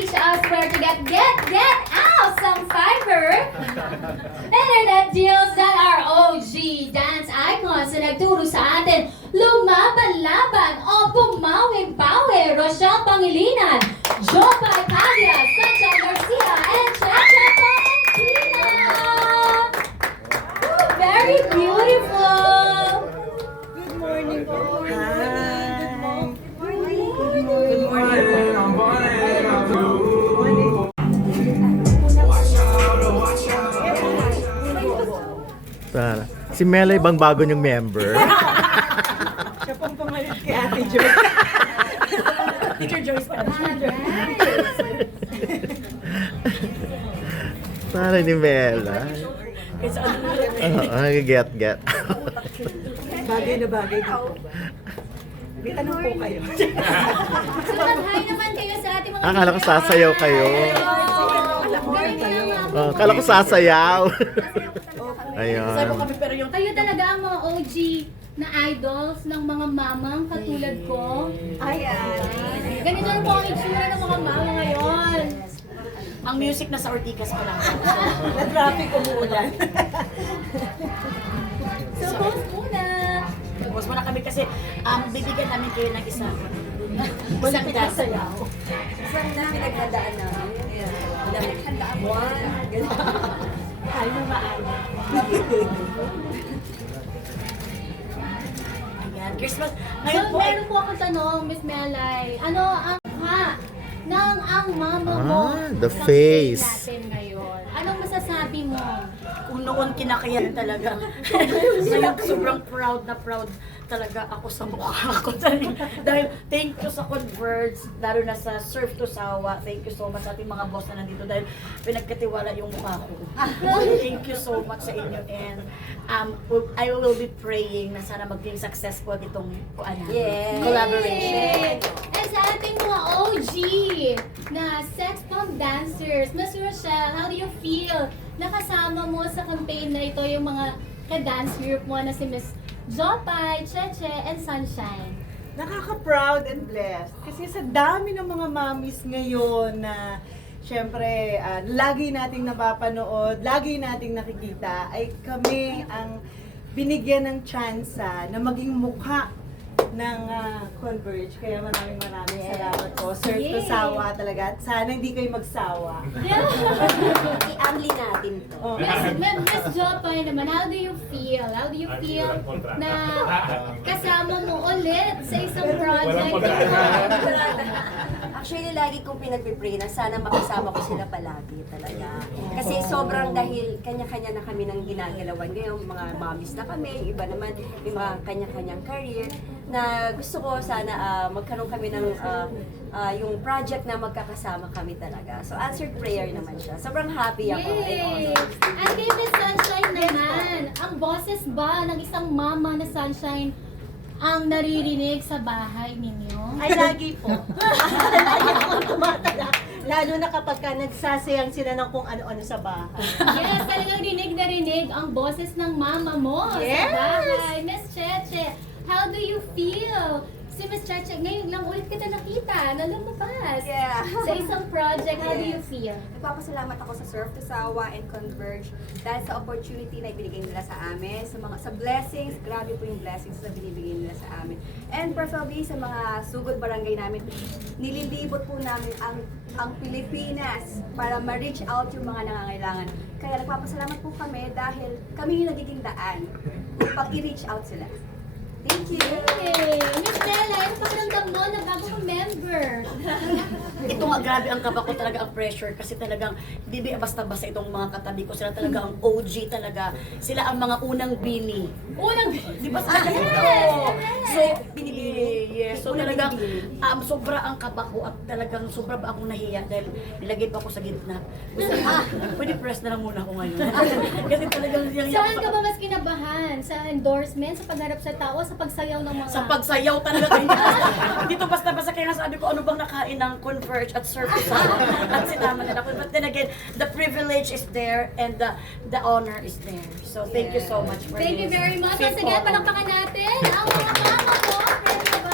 teach us where to get, get, get out some fiber. Internet deals that are OG dance icons na nagturo sa atin Si Mela ibang bago niyong member. Siya pong pumalit kay Ate Joyce. Teacher Joyce pa. Sana ni Mela. Kasi ano na Oo, uh, get, get. bagay na bagay dito ba? May tanong po kayo. So, mag-hi naman kayo sa ating mga Akala ko sasayaw kayo. Oh, kala ko sasayaw. Sabi Ayun. kami pero yung Kayo talaga ang mga OG na idols ng mga mamang katulad ko. Ay, Ganito lang po ang itsura ng mga mama ngayon. Ang music nasa Ortigas pa lang. Na traffic umuulan. So, post muna. Tapos muna kami kasi um, bibigyan namin kayo ng isa. Isang dasayaw. Saan na pinaghandaan namin? Pinaghandaan mo. Ay, na maano. Ayan, Christmas. So, Ngayon po, ay, meron po akong tanong, Miss Melay. Ano ang ha ng ang mama mo Ah, the sa face. natin ngayon? Anong masasabi mo? kung noon kinakayan talaga. Ngayon, sobrang proud na proud talaga ako sa mukha ko. Dahil thank you sa Converge, lalo na sa Surf to Sawa. Thank you so much sa ating mga boss na nandito dahil pinagkatiwala yung mukha ko. thank you so much sa inyo and um, I will be praying na sana maging successful itong ano, Yes. collaboration. And OG na sex bomb dancers, Miss Rochelle, how do you feel? Nakasama mo sa campaign na ito yung mga ka-dance group mo na si Miss Jopay, Cheche, and Sunshine. Nakaka-proud and blessed. Kasi sa dami ng mga mommies ngayon na syempre ah, lagi nating napapanood, lagi nating nakikita, ay kami ang binigyan ng tsansa na maging mukha ng ah, Converge. Kaya maraming maraming salamat po. Sir Yay! Tusawa talaga. At sana hindi kayo magsawa. I-amli natin to. Oh. Miss, Miss, Miss Jopay naman, how do you feel? How do you feel na kasama mo ulit sa isang project Actually, lagi kong pinagpipray na sana makasama ko sila palagi talaga. Kasi sobrang dahil kanya-kanya na kami ng ginagalawan ngayon, mga mommies na kami, yung iba naman may mga kanya-kanyang career, na gusto ko sana ah, magkaroon kami ng ah, ah, yung project na magkakasama kami talaga. So, answered prayer naman siya. Sobrang happy ako. Yay! At kay Miss Sunshine naman, ang boses ba ng isang mama na Sunshine ang naririnig sa bahay ninyo? Ay, lagi po. lagi po tumatala. Lalo na kapag ka nagsasayang sila ng kung ano-ano sa bahay. Yes, talagang rinig na rinig ang boses ng mama mo Yes! sa bahay. Miss Cheche, how do you feel? Si Miss Cheche, ngayon lang ulit kita nakita na lumabas Yeah. sa isang project. How do you feel? Nagpapasalamat ako sa Surf to Sawa and Converge dahil sa opportunity na ibinigay nila sa amin, sa mga sa blessings, grabe po yung blessings na binibigay nila sa amin. And preferably sa mga sugod barangay namin, nililibot po namin ang ang Pilipinas para ma-reach out yung mga nangangailangan. Kaya nagpapasalamat po kami dahil kami yung nagiging daan upang i-reach out sila. Thank you! Yay! Miss Bella, ano pakiramdam mo na bago kang member? Ito nga, grabe ang kaba ko talaga ang pressure kasi talagang hindi ba basta-basta itong mga katabi ko. Sila talaga ang OG talaga. Sila ang mga unang bini. Unang, Di ba sila Yes, Oo. So, binibili. So, talagang um, sobra ang kaba ko at talagang sobra ba akong nahiya dahil nilagay pa ako sa gitna. Gusto ah, pwede press na lang muna ako ngayon. kasi talagang yung saan ka ba mas kinabahan? Sa endorsement, sa pagharap sa tao, sa pagsayaw ng mga... Sa pagsayaw talaga. Dito basta-basta kaya sabi ko ano bang nakain ng Converge at Surface at sinama nila ko. But then again, the privilege is there and the the honor is there. So thank you so much for Thank you this. very much. Once again, palakpakan natin ang mga mama mo. Ready na ba?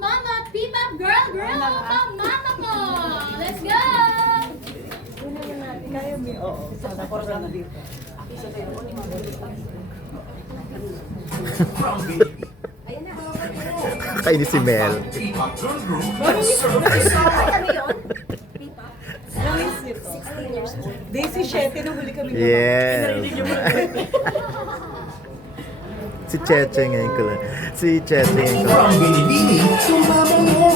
Mama, peep up, girl, girl, ang mama mo. Oo, sa Corazon dito. Kainis si Mel. Namiss niyo to. Day 17 nung huli kami Yes. si Cheche ngayon ko lang. Si Cheche ngayon ko lang. From Binibini, sumama mo!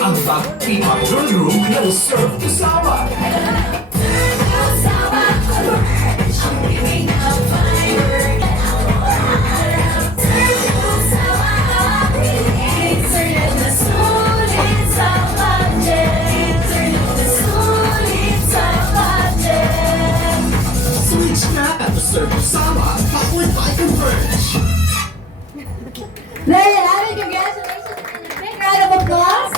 Ang Pag-Pipa Turn Room ng Surf to Have it. Congratulations and a big round of applause.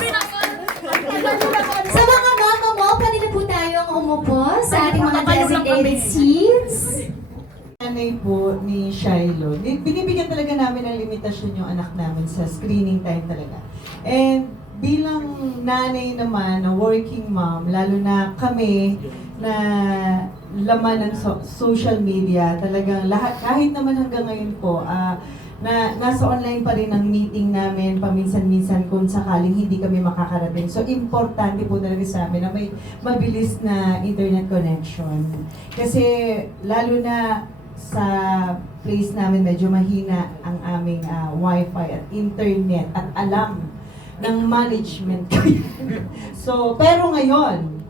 Sa mga mama mo, pwede na po tayong umupo sa ating mga designated seats. nanay po ni Shiloh, ni- binibigyan talaga namin ng limitasyon yung anak namin sa screening time talaga. And bilang nanay naman, na working mom, lalo na kami na laman ng so- social media, talagang lahat, kahit naman hanggang ngayon po, ah, na nasa online pa rin ang meeting namin paminsan-minsan kung sakaling hindi kami makakarating. So, importante po talaga sa amin na may mabilis na internet connection. Kasi, lalo na sa place namin medyo mahina ang aming ah, wifi at internet at alam ng management so, pero ngayon,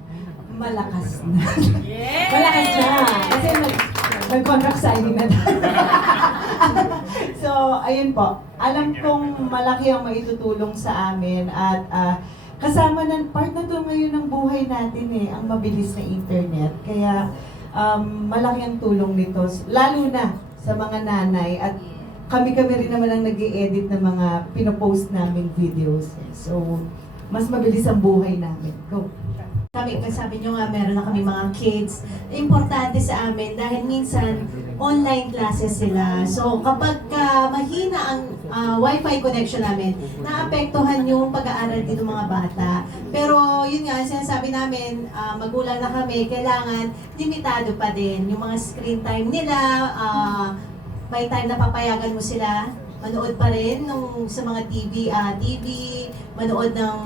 malakas na. Malakas na. Kasi mag, mag-contract signing na so, ayun po. Alam kong malaki ang maitutulong sa amin at ah, kasama ng part na to ngayon ng buhay natin eh, ang mabilis na internet. Kaya um, malaki ang tulong nito, lalo na sa mga nanay at kami-kami rin naman ang nag edit ng mga pinopost namin videos. So, mas mabilis ang buhay namin. Go! Kami, sabi nyo nga, meron na kami mga kids. Importante sa amin dahil minsan online classes sila. So kapag ka mahina ang ah, wifi connection namin, naapektuhan yung pag-aaral din ng mga bata. Pero yun nga, sinasabi namin, ah, magulang na kami, kailangan limitado pa din yung mga screen time nila. ah, may time na papayagan mo sila manood pa rin nung sa mga TV, ah, TV, manood ng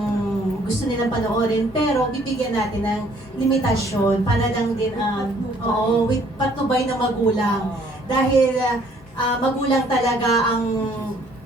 gusto nilang panoorin, pero bibigyan natin ng limitasyon para lang din, ah, oo, with patnubay ng magulang. Dahil ah, ah, magulang talaga ang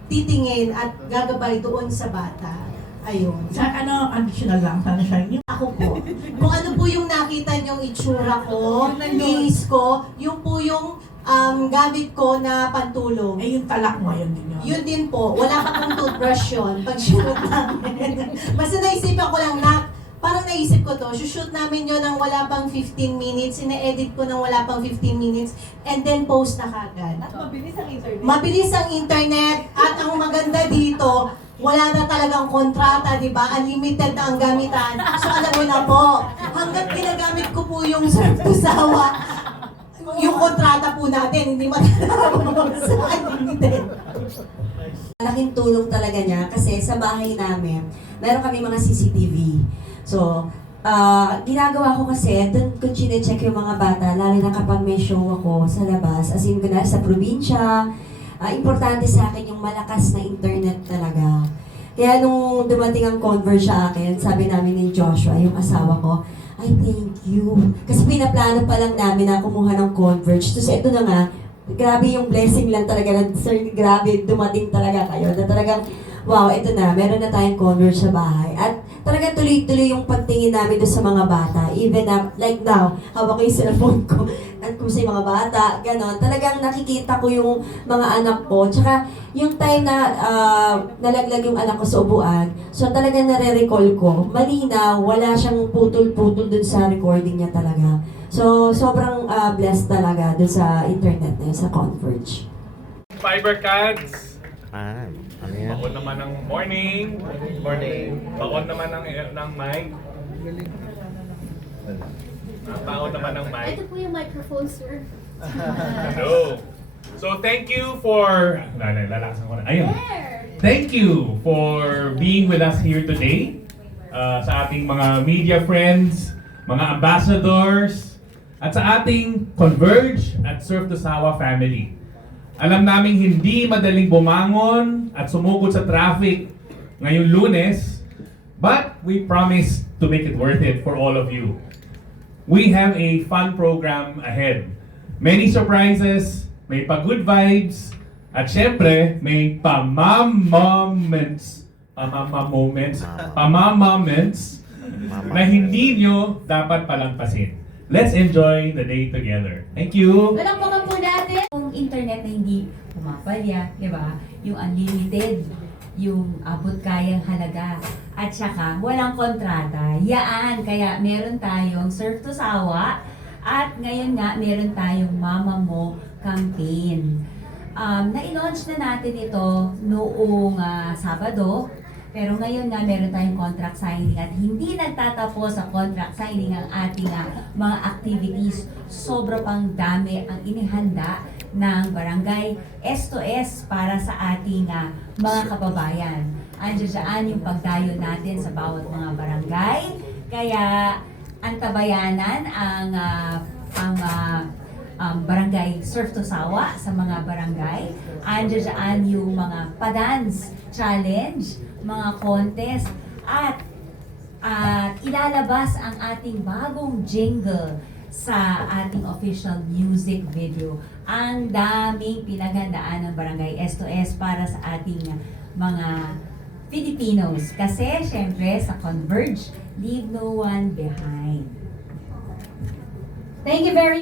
titingin at gagabay doon sa bata. Ayun. Sa ano, additional lang, sana siya yung Ako po. Kung ano po yung nakita niyong itsura ko, face ko, yung po yung um, gamit ko na pantulong. eh yung talak mo, yun din yun. Yun din po, wala ka pong toothbrush yun pag shoot namin. Basta naisipan ko lang na, parang naisip ko to, shoot namin yun ng wala pang 15 minutes, sine-edit ko ng wala pang 15 minutes, and then post na kagad. At mabilis ang internet. Mabilis ang internet at ang maganda dito, wala na talagang kontrata, di ba? Unlimited na ang gamitan. So alam mo na po, hanggat ginagamit ko po yung surf to sawa, yung kontrata po natin, hindi matatapos sa. Malaking tulong talaga niya kasi sa bahay namin, meron kami mga CCTV. So, ah ginagawa ko kasi, doon ko check yung mga bata, lalo na kapag may show ako sa labas, as in, kunwari sa probinsya, ah, importante sa akin yung malakas na internet talaga. Kaya nung dumating ang Converge sa akin, sabi namin ni Joshua, yung asawa ko, ay, thank you. Kasi pinaplano pa lang namin na kumuha ng Converge. Tapos ito na nga, grabe yung blessing lang talaga na, sir, grabe, dumating talaga kayo. Na talagang, wow, ito na, meron na tayong Converge sa bahay. At talagang tuloy-tuloy yung pagtingin namin doon sa mga bata. Even na, like now, hawak ko yung cellphone ko. Kung sa mga bata, ganon. Talagang nakikita ko yung mga anak ko. Tsaka, yung time na ah, nalaglag yung anak ko sa upuan, so talagang nare-recall ko, malinaw, wala siyang putol-putol dun sa recording niya talaga. So, sobrang ah, blessed talaga dun sa internet na yun, sa Converge. Fiber Cats. Ah, ano yan? Baon naman ng morning. Morning. Baon naman ng, ng mic. Baon naman ng mic. Ito po yung microphone, sir. Hello. So thank you for... Lala, lalakas ko na. Ayun. Thank you for being with us here today. Uh, sa ating mga media friends, mga ambassadors, at sa ating Converge at Surf to Sawa family. Alam naming hindi madaling bumangon at sumugod sa traffic ngayong lunes, but we promise to make it worth it for all of you. We have a fun program ahead. Many surprises, may pa-good vibes, at syempre, may pamamoments, pamamoments, pamamoments na hindi nyo dapat palampasin. Let's enjoy the day together. Thank you! Palakpakan po natin. Yung internet na hindi pumapalya, di ba? Yung unlimited, yung abot kayang halaga, at saka walang kontrata. Yaan, kaya meron tayong Surf to Sawa, at ngayon nga meron tayong Mama Mo campaign. Um, na-launch na natin ito noong ah, Sabado, pero ngayon nga meron tayong contract signing at hindi nagtatapos sa contract signing ang ating ah, mga activities. Sobra pang dami ang inihanda ng barangay S2S para sa ating ah, mga kababayan. Andiyan dyan yung pagdayo natin sa bawat mga barangay. Kaya antabayanan ang ah, ang ah, um, barangay Surf to Sawa sa mga barangay. Andiyan dyan yung mga padans challenge, mga contest, at at ilalabas ang ating bagong jingle sa ating official music video. Ang daming pinaghandaan ng Barangay S2S para sa ating mga Filipinos. Kasi, syempre, sa Converge, leave no one behind. Thank you very